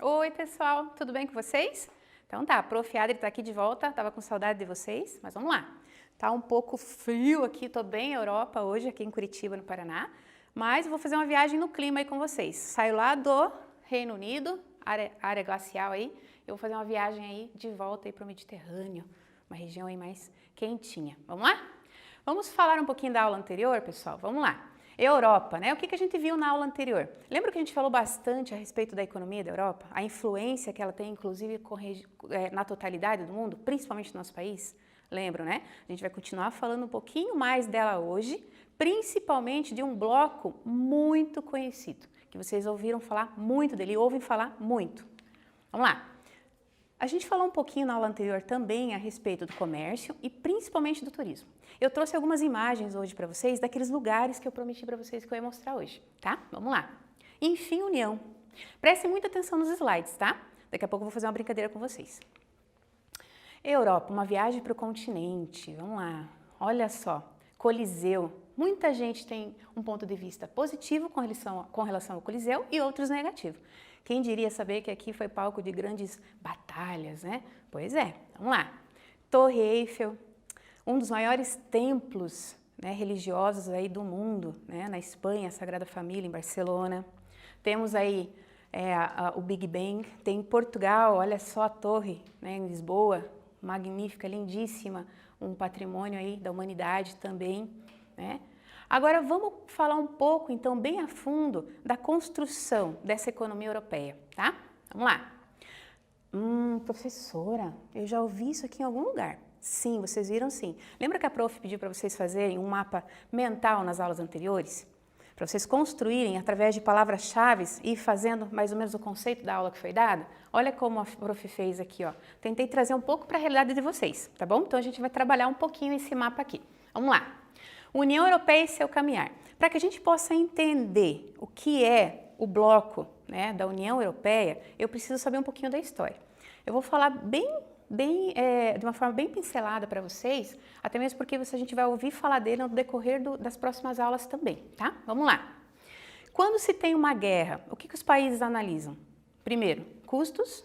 Oi, pessoal, tudo bem com vocês? Então tá, a Prof. Adri tá aqui de volta, tava com saudade de vocês, mas vamos lá. Tá um pouco frio aqui, tô bem em Europa hoje, aqui em Curitiba, no Paraná, mas vou fazer uma viagem no clima aí com vocês. Saio lá do Reino Unido, área glacial aí, eu vou fazer uma viagem aí de volta aí para o Mediterrâneo, uma região aí mais quentinha. Vamos lá? Vamos falar um pouquinho da aula anterior, pessoal? Vamos lá. Europa, né? O que a gente viu na aula anterior? Lembra que a gente falou bastante a respeito da economia da Europa? A influência que ela tem, inclusive, na totalidade do mundo, principalmente no nosso país? Lembram, né? A gente vai continuar falando um pouquinho mais dela hoje, principalmente de um bloco muito conhecido, que vocês ouviram falar muito dele, ouvem falar muito. Vamos lá. A gente falou um pouquinho na aula anterior também a respeito do comércio e principalmente do turismo. Eu trouxe algumas imagens hoje para vocês daqueles lugares que eu prometi para vocês que eu ia mostrar hoje, tá? Vamos lá. Enfim, União. Prestem muita atenção nos slides, tá? Daqui a pouco eu vou fazer uma brincadeira com vocês. Europa, uma viagem para o continente. Vamos lá. Olha só. Coliseu. Muita gente tem um ponto de vista positivo com relação ao Coliseu e outros negativo. Quem diria saber que aqui foi palco de grandes batalhas, né? Pois é, vamos lá. Torre Eiffel, um dos maiores templos, né, religiosos aí do mundo, né? Na Espanha, a Sagrada Família, em Barcelona. Temos aí o Big Ben. Tem em Portugal, olha só a torre, né, em Lisboa, magnífica, lindíssima, um patrimônio aí da humanidade também, né? Agora vamos falar um pouco, então, bem a fundo da construção dessa economia europeia, tá? Vamos lá. Professora, eu já ouvi isso aqui em algum lugar. Sim, vocês viram sim. Lembra que a prof pediu para vocês fazerem um mapa mental nas aulas anteriores? Para vocês construírem através de palavras-chave e ir fazendo mais ou menos o conceito da aula que foi dada? Olha como a prof fez aqui, ó. Tentei trazer um pouco para a realidade de vocês, tá bom? Então a gente vai trabalhar um pouquinho esse mapa aqui. Vamos lá. União Europeia e seu caminhar. Para que a gente possa entender o que é o bloco, né, da União Europeia, eu preciso saber um pouquinho da história. Eu vou falar de uma forma bem pincelada para vocês, até mesmo porque a gente vai ouvir falar dele no decorrer das próximas aulas também, tá? Vamos lá. Quando se tem uma guerra, o que os países analisam? Primeiro, custos,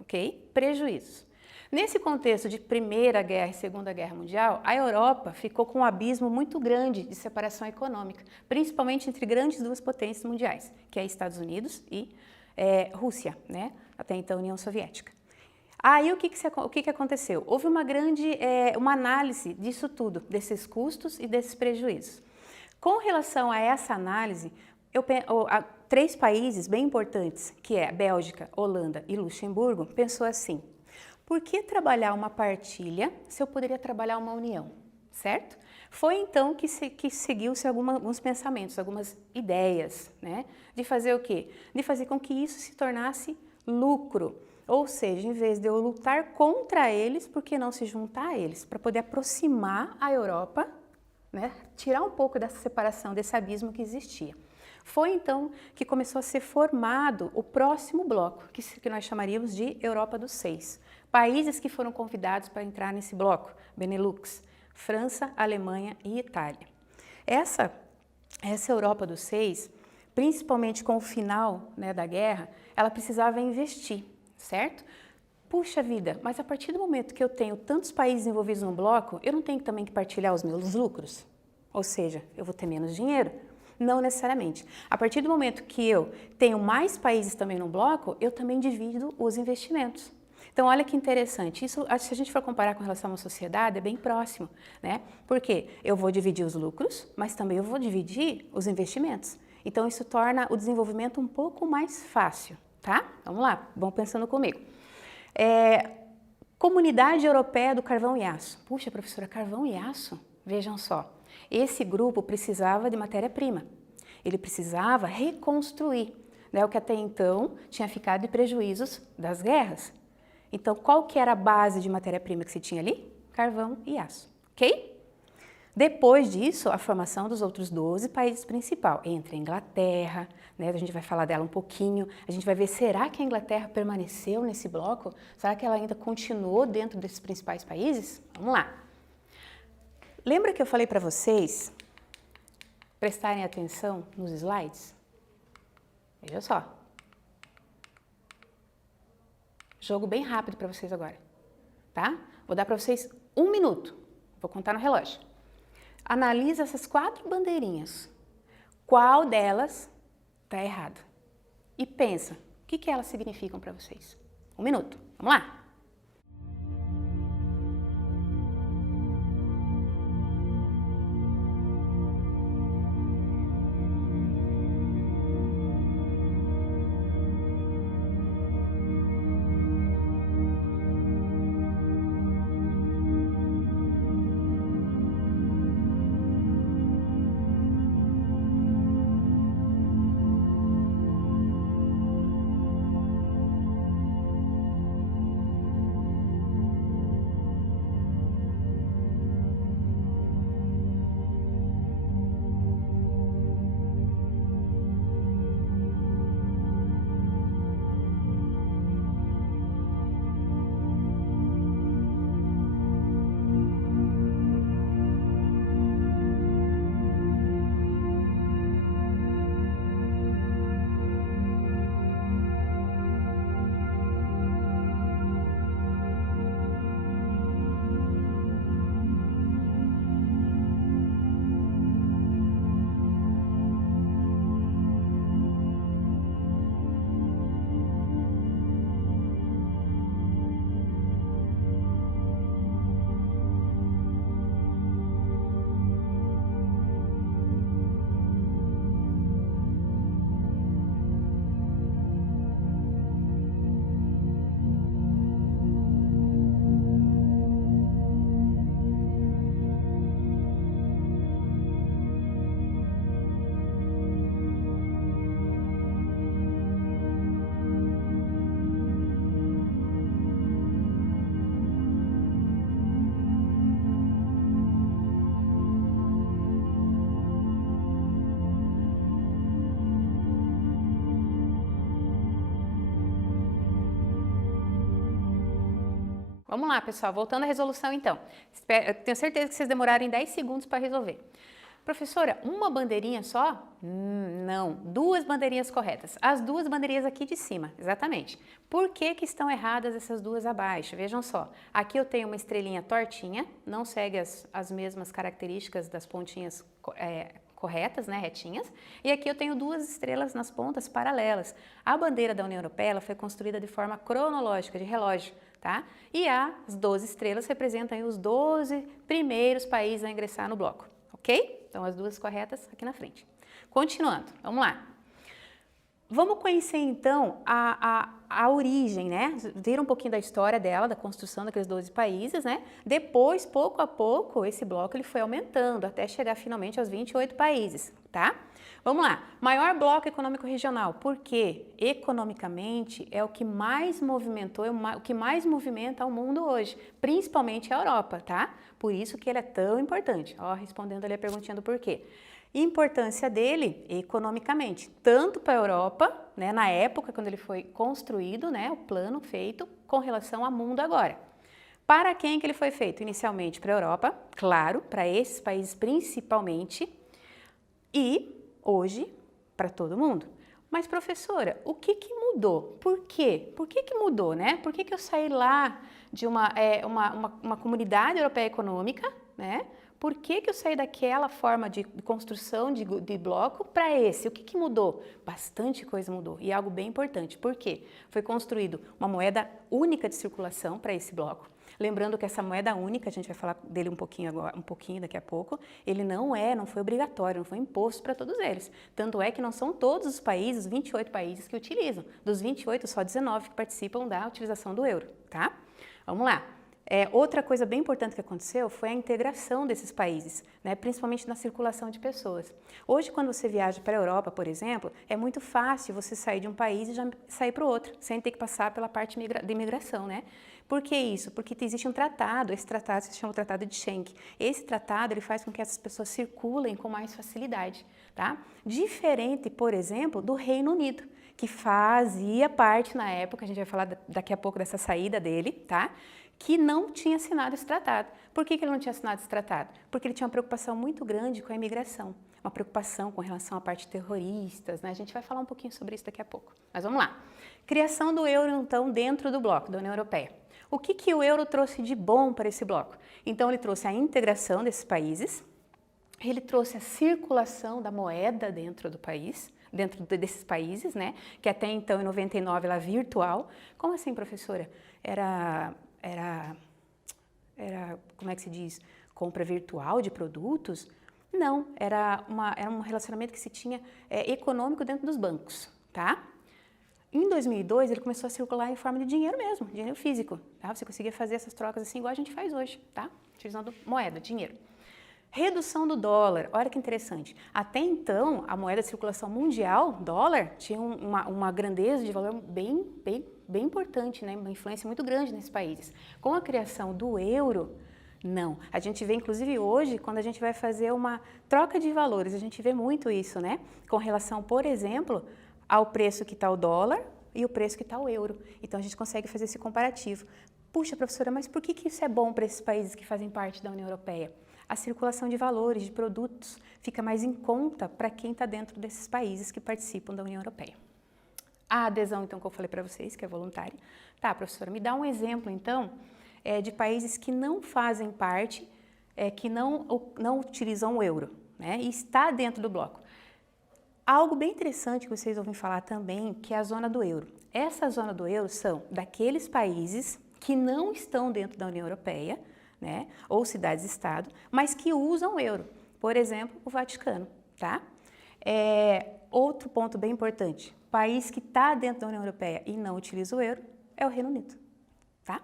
ok? Prejuízos. Nesse contexto de Primeira Guerra e Segunda Guerra Mundial, a Europa ficou com um abismo muito grande de separação econômica, principalmente entre grandes duas potências mundiais, que é Estados Unidos e Rússia, né? Até então União Soviética. Aí o que aconteceu? Houve uma análise disso tudo, desses custos e desses prejuízos. Com relação a essa análise, três países bem importantes, que é Bélgica, Holanda e Luxemburgo, pensou assim: por que trabalhar uma partilha se eu poderia trabalhar uma união, certo? Foi então que seguiu-se alguns pensamentos, algumas ideias, né? De fazer o quê? De fazer com que isso se tornasse lucro. Ou seja, em vez de eu lutar contra eles, por que não se juntar a eles? Para poder aproximar a Europa, né? Tirar um pouco dessa separação, desse abismo que existia. Foi então que começou a ser formado o próximo bloco, que nós chamaríamos de Europa dos Seis. Países que foram convidados para entrar nesse bloco: Benelux, França, Alemanha e Itália. Essa Europa dos Seis, principalmente com o final, né, da guerra, ela precisava investir, certo? Puxa vida, mas a partir do momento que eu tenho tantos países envolvidos no bloco, eu não tenho também que partilhar os meus lucros? Ou seja, eu vou ter menos dinheiro? Não necessariamente. A partir do momento que eu tenho mais países também no bloco, eu também divido os investimentos. Então, olha que interessante, isso, se a gente for comparar com relação a uma sociedade, é bem próximo, né? Porque eu vou dividir os lucros, mas também eu vou dividir os investimentos. Então, isso torna o desenvolvimento um pouco mais fácil, tá? Vamos lá, vão pensando comigo. Comunidade Europeia do Carvão e Aço. Puxa, professora, carvão e aço? Vejam só, esse grupo precisava de matéria-prima. Ele precisava reconstruir, né, o que até então tinha ficado de prejuízos das guerras. Então, qual que era a base de matéria-prima que se tinha ali? Carvão e aço, ok? Depois disso, a formação dos outros 12 países principais, entre a Inglaterra, né, a gente vai falar dela um pouquinho, a gente vai ver, será que a Inglaterra permaneceu nesse bloco? Será que ela ainda continuou dentro desses principais países? Vamos lá. Lembra que eu falei para vocês prestarem atenção nos slides? Veja só. Jogo bem rápido para vocês agora, tá? Vou dar para vocês 1 minuto. Vou contar no relógio. Analisa essas 4 bandeirinhas. Qual delas está errado? E pensa, o que elas significam para vocês? 1 minuto. Vamos lá? Vamos lá, pessoal, voltando à resolução então. Eu tenho certeza que vocês demoraram 10 segundos para resolver. Professora, uma bandeirinha só? Não, 2 bandeirinhas corretas. As 2 bandeirinhas aqui de cima, exatamente. Por que que estão erradas essas 2 abaixo? Vejam só, aqui eu tenho uma estrelinha tortinha, não segue as mesmas características das pontinhas corretas, né, retinhas, e aqui eu tenho 2 estrelas nas pontas paralelas. A bandeira da União Europeia ela foi construída de forma cronológica, de relógio, tá? E as 12 estrelas representam aí os 12 primeiros países a ingressar no bloco, ok? Então as 2 corretas aqui na frente. Continuando, vamos lá. Vamos conhecer então a origem, né? Ver um pouquinho da história dela, da construção daqueles 12 países, né? Depois, pouco a pouco, esse bloco ele foi aumentando até chegar finalmente aos 28 países, tá? Vamos lá. Maior bloco econômico regional, porque economicamente é o que mais movimentou, o que mais movimenta o mundo hoje, principalmente a Europa, tá? Por isso que ele é tão importante. Ó, respondendo ali a perguntinha do porquê. Importância dele economicamente, tanto para a Europa, né, na época quando ele foi construído, né, o plano feito com relação ao mundo agora. Para quem que ele foi feito? Inicialmente para a Europa, claro, para esses países principalmente, e hoje para todo mundo. Mas professora, o que que mudou? Por quê? Por que que mudou, né? Por que que eu saí lá de uma comunidade europeia econômica, né? Por que que eu saí daquela forma de construção de bloco para esse? O que que mudou? Bastante coisa mudou e algo bem importante. Por quê? Foi construído uma moeda única de circulação para esse bloco. Lembrando que essa moeda única, a gente vai falar dele um pouquinho daqui a pouco, ele não foi obrigatório, não foi imposto para todos eles. Tanto é que não são todos os países, 28 países que utilizam. Dos 28, só 19 que participam da utilização do euro, tá? Vamos lá. Outra coisa bem importante que aconteceu foi a integração desses países, né, principalmente na circulação de pessoas. Hoje, quando você viaja para a Europa, por exemplo, é muito fácil você sair de um país e já sair para o outro, sem ter que passar pela parte de imigração, né? Por que isso? Porque existe um tratado, esse tratado se chama o Tratado de Schengen. Esse tratado ele faz com que essas pessoas circulem com mais facilidade, tá? Diferente, por exemplo, do Reino Unido, que fazia parte na época, a gente vai falar daqui a pouco dessa saída dele, tá? que não tinha assinado esse tratado. Por que ele não tinha assinado esse tratado? Porque ele tinha uma preocupação muito grande com a imigração, uma preocupação com relação à parte de terroristas, né? A gente vai falar um pouquinho sobre isso daqui a pouco. Mas vamos lá. Criação do euro, então, dentro do bloco da União Europeia. O que o euro trouxe de bom para esse bloco? Então, ele trouxe a integração desses países, ele trouxe a circulação da moeda dentro do país, dentro desses países, né? Que até então, em 99, ela virtual. Como assim, professora? Era como é que se diz? Compra virtual de produtos? Não, era um relacionamento que se tinha econômico dentro dos bancos, tá? Em 2002, ele começou a circular em forma de dinheiro mesmo, dinheiro físico, tá? Você conseguia fazer essas trocas assim igual a gente faz hoje, tá? Utilizando moeda, dinheiro. Redução do dólar, olha que interessante. Até então, a moeda de circulação mundial, dólar, tinha uma grandeza de valor bem importante, né? Uma influência muito grande nesses países. Com a criação do euro, não. A gente vê, inclusive hoje, quando a gente vai fazer uma troca de valores, a gente vê muito isso, né? Com relação, por exemplo, ao preço que está o dólar e o preço que está o euro. Então, a gente consegue fazer esse comparativo. Puxa, professora, mas por que isso é bom para esses países que fazem parte da União Europeia? A circulação de valores, de produtos, fica mais em conta para quem está dentro desses países que participam da União Europeia. A adesão, então, que eu falei para vocês, que é voluntária. Tá, professora, me dá um exemplo, então, de países que não fazem parte, que não utilizam o euro, né, e está dentro do bloco. Algo bem interessante que vocês ouvem falar também, que é a zona do euro. Essa zona do euro são daqueles países que não estão dentro da União Europeia, né, ou cidades-estado, mas que usam o euro. Por exemplo, o Vaticano, tá? Outro ponto bem importante, país que está dentro da União Europeia e não utiliza o euro é o Reino Unido, tá?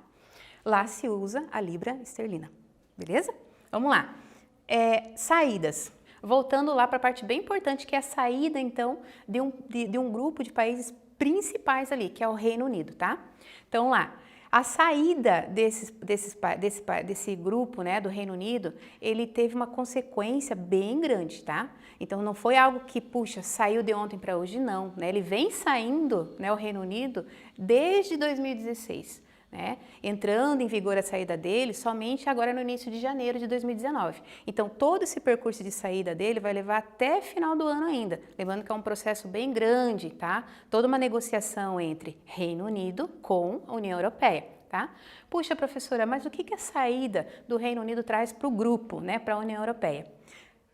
Lá se usa a libra esterlina, beleza? Vamos lá. Saídas. Voltando lá para a parte bem importante, que é a saída, então, de um grupo de países principais ali, que é o Reino Unido, tá? Então, lá, a saída desse grupo, né, do Reino Unido, ele teve uma consequência bem grande, tá? Então, não foi algo que, puxa, saiu de ontem para hoje, não, né? Ele vem saindo, né, o Reino Unido, desde 2016. Né? Entrando em vigor a saída dele somente agora no início de janeiro de 2019. Então, todo esse percurso de saída dele vai levar até final do ano ainda, lembrando que é um processo bem grande, tá? Toda uma negociação entre Reino Unido com a União Europeia, tá? Puxa, professora, mas o que a saída do Reino Unido traz para o grupo, né, para a União Europeia?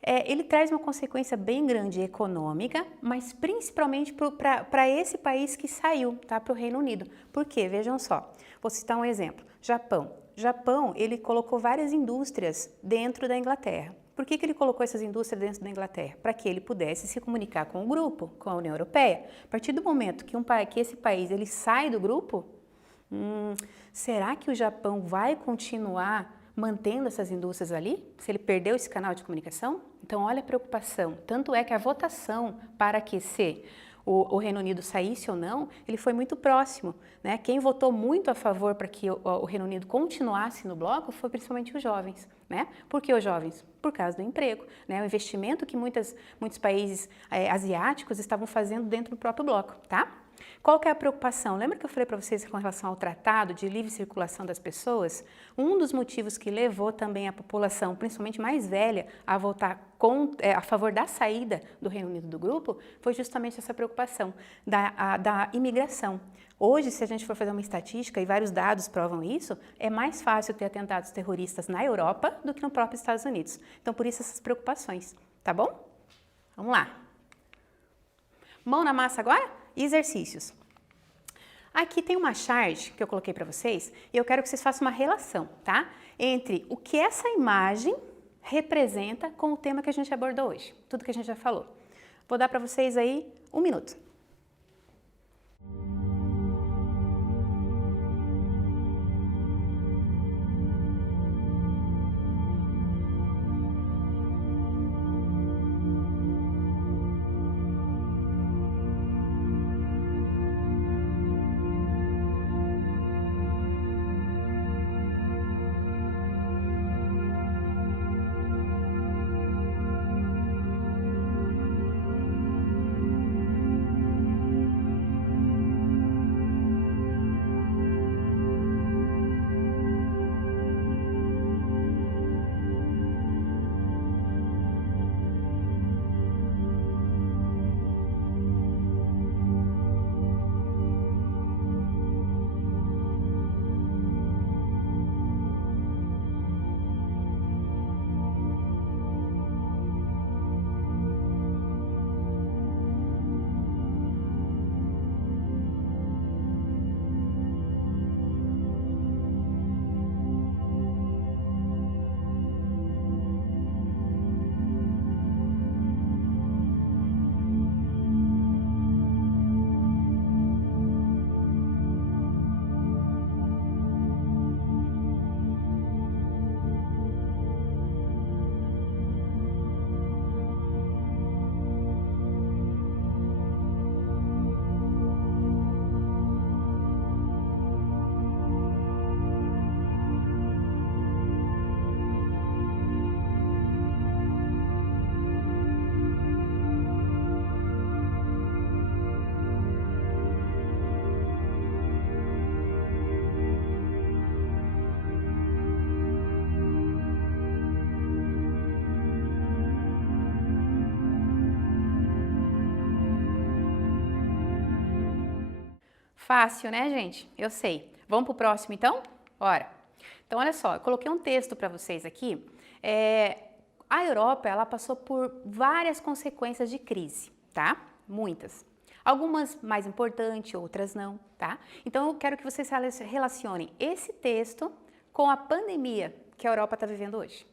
Ele traz uma consequência bem grande econômica, mas principalmente para esse país que saiu, tá? Para o Reino Unido. Por quê? Vejam só. Vou citar um exemplo. Japão. Japão, ele colocou várias indústrias dentro da Inglaterra. Por que ele colocou essas indústrias dentro da Inglaterra? Para que ele pudesse se comunicar com o grupo, com a União Europeia. A partir do momento que esse país ele sai do grupo, será que o Japão vai continuar mantendo essas indústrias ali, se ele perdeu esse canal de comunicação? Então, olha a preocupação. Tanto é que a votação para que o Reino Unido saísse ou não, ele foi muito próximo, né? Quem votou muito a favor para que o Reino Unido continuasse no bloco foi principalmente os jovens, né? Por que os jovens? Por causa do emprego, né? O investimento que muitos países asiáticos estavam fazendo dentro do próprio bloco, tá? Qual que é a preocupação? Lembra que eu falei para vocês com relação ao Tratado de Livre Circulação das Pessoas? Um dos motivos que levou também a população, principalmente mais velha, a votar a favor da saída do Reino Unido do grupo foi justamente essa preocupação da imigração. Hoje, se a gente for fazer uma estatística, e vários dados provam isso, é mais fácil ter atentados terroristas na Europa do que no próprio Estados Unidos. Então, por isso essas preocupações, tá bom? Vamos lá. Mão na massa agora? Exercícios. Aqui tem uma chart que eu coloquei para vocês e eu quero que vocês façam uma relação, tá? Entre o que essa imagem representa com o tema que a gente abordou hoje, tudo que a gente já falou. Vou dar para vocês aí 1 minuto. Fácil, né, gente? Eu sei. Vamos para o próximo, então? Bora! Então, olha só, eu coloquei um texto para vocês aqui. A Europa, ela passou por várias consequências de crise, tá? Muitas. Algumas mais importantes, outras não, tá? Então, eu quero que vocês relacionem esse texto com a pandemia que a Europa está vivendo hoje.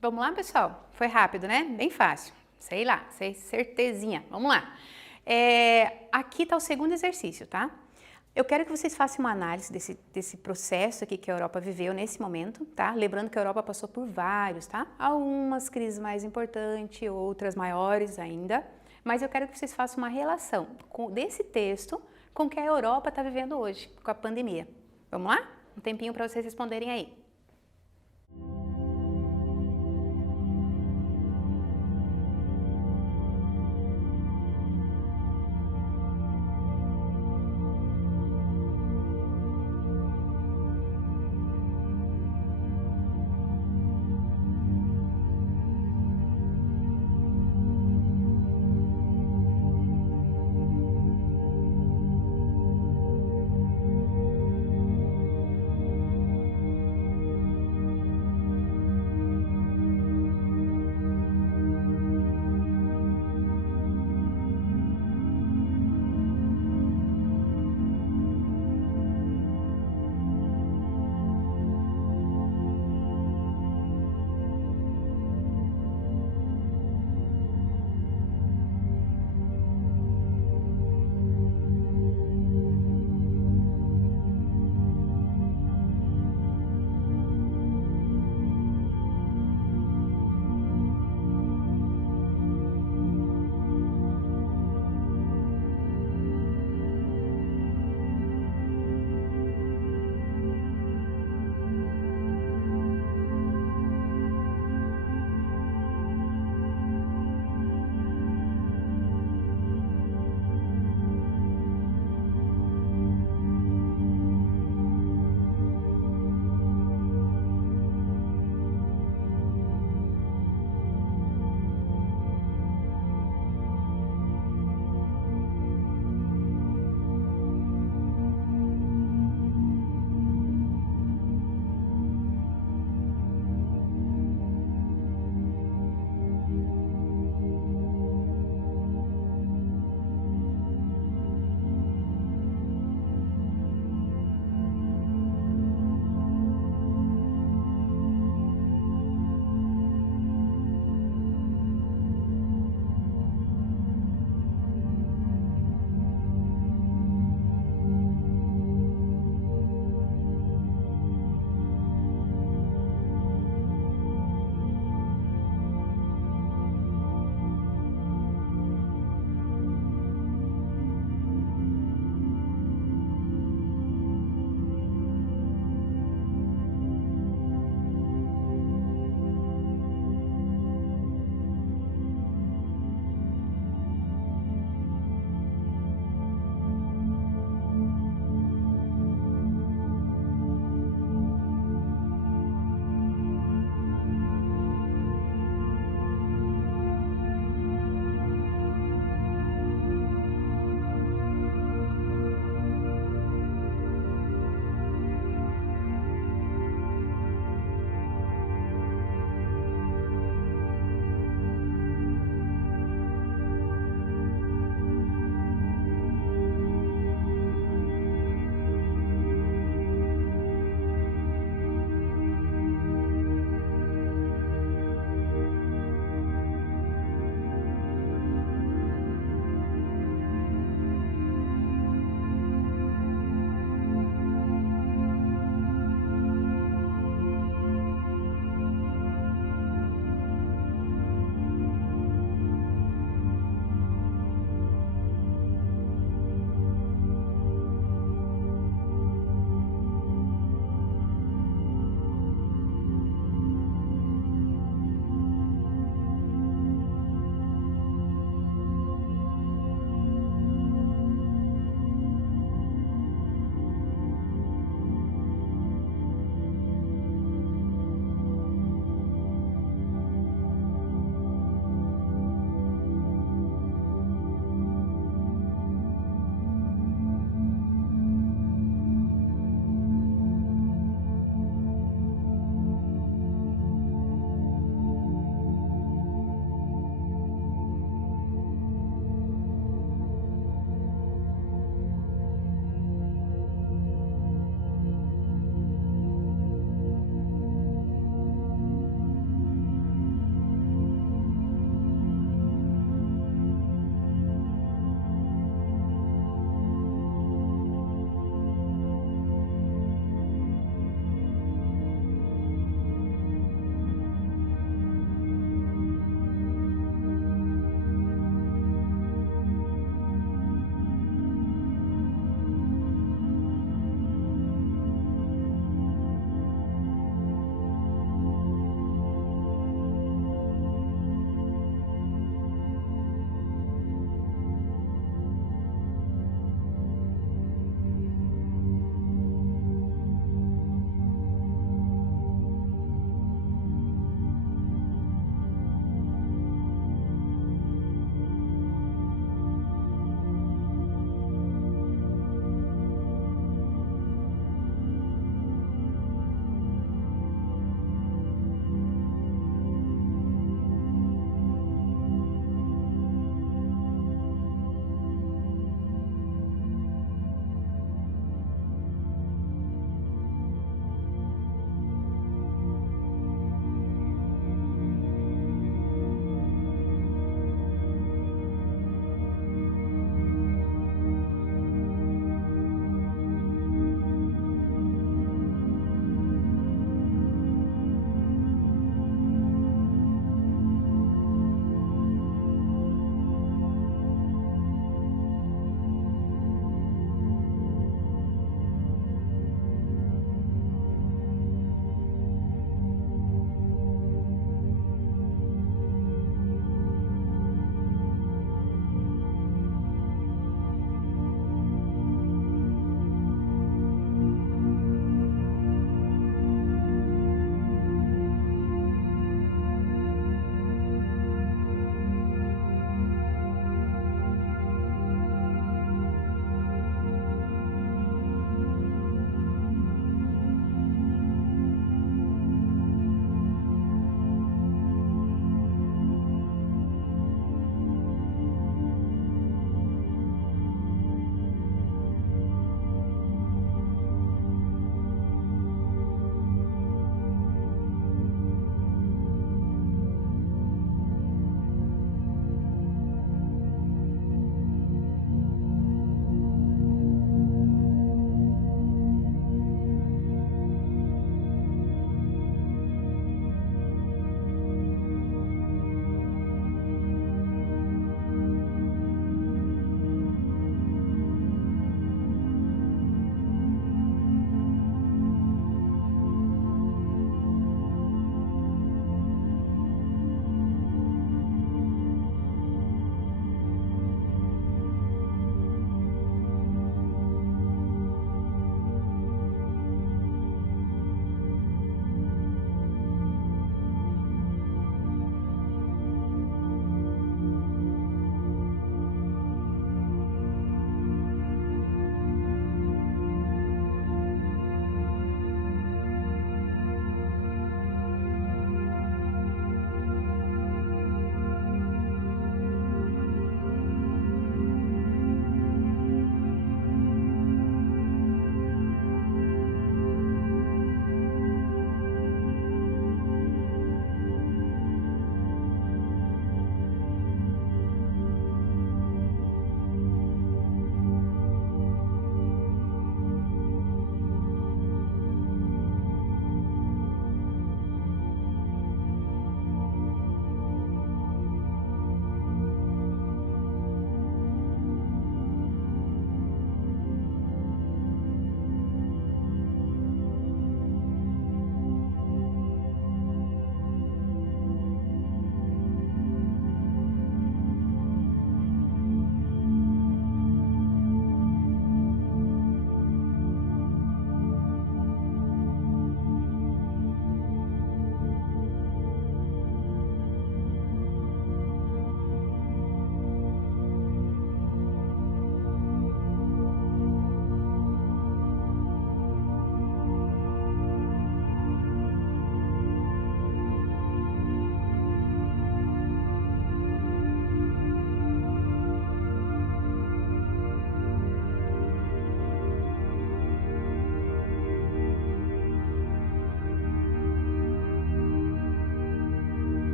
Vamos lá, pessoal? Foi rápido, né? Bem fácil. Sei lá, sei certezinha. Vamos lá. Aqui está o segundo exercício, tá? Eu quero que vocês façam uma análise desse processo aqui que a Europa viveu nesse momento, tá? Lembrando que a Europa passou por vários, tá? Algumas crises mais importantes, outras maiores ainda. Mas eu quero que vocês façam uma relação desse texto com o que a Europa está vivendo hoje, com a pandemia. Vamos lá? Um tempinho para vocês responderem aí.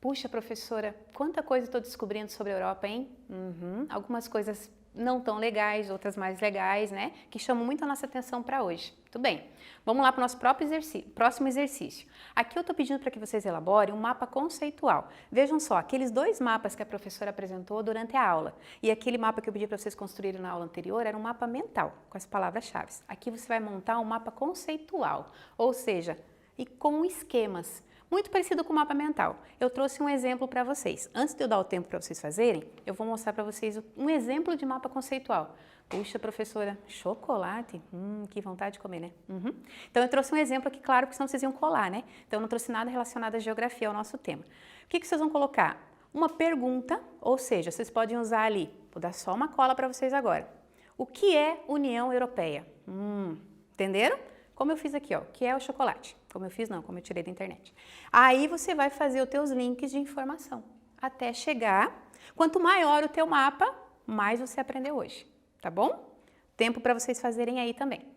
Puxa, professora, quanta coisa estou descobrindo sobre a Europa, hein? Algumas coisas não tão legais, outras mais legais, né? Que chamam muito a nossa atenção para hoje. Tudo bem, vamos lá para o nosso próximo exercício. Aqui eu estou pedindo para que vocês elaborem um mapa conceitual. Vejam só, aqueles dois mapas que a professora apresentou durante a aula e aquele mapa que eu pedi para vocês construírem na aula anterior era um mapa mental, com as palavras-chave. Aqui você vai montar um mapa conceitual, ou seja, e com esquemas. Muito parecido com o mapa mental. Eu trouxe um exemplo para vocês. Antes de eu dar o tempo para vocês fazerem, eu vou mostrar para vocês um exemplo de mapa conceitual. Puxa, professora, chocolate? Que vontade de comer, né? Então eu trouxe um exemplo aqui, claro, porque senão vocês iam colar, né? Então eu não trouxe nada relacionado à geografia, ao nosso tema. O que vocês vão colocar? Uma pergunta, ou seja, vocês podem usar ali, vou dar só uma cola para vocês agora. O que é União Europeia? Entenderam? Como eu fiz aqui, ó, que é o chocolate. Como eu fiz não, como eu tirei da internet. Aí você vai fazer os teus links de informação, até chegar, quanto maior o teu mapa, mais você aprendeu hoje, tá bom? Tempo para vocês fazerem aí também.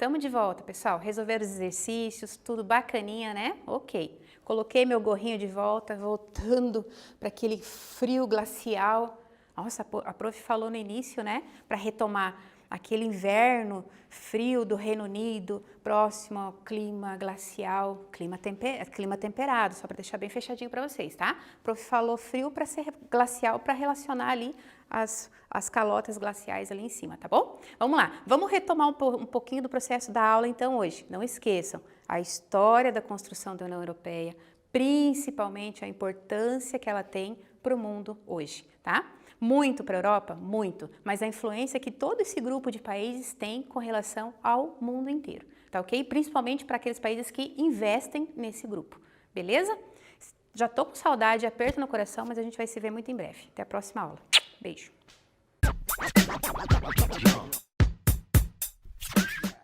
Tamo de volta, pessoal. Resolver os exercícios, tudo bacaninha, né? Ok. Coloquei meu gorrinho de volta, voltando para aquele frio glacial. Nossa, a prof falou no início, né? Para retomar aquele inverno frio do Reino Unido, próximo ao clima glacial, clima temperado, só para deixar bem fechadinho para vocês, tá? A prof falou frio para ser glacial, para relacionar ali as calotas glaciais ali em cima, tá bom? Vamos lá, vamos retomar um pouquinho do processo da aula então hoje. Não esqueçam, a história da construção da União Europeia, principalmente a importância que ela tem para o mundo hoje, tá? Muito para a Europa? Muito, mas a influência que todo esse grupo de países tem com relação ao mundo inteiro, tá ok? Principalmente para aqueles países que investem nesse grupo, beleza? Já tô com saudade, aperto no coração, mas a gente vai se ver muito em breve. Até a próxima aula. Beijo!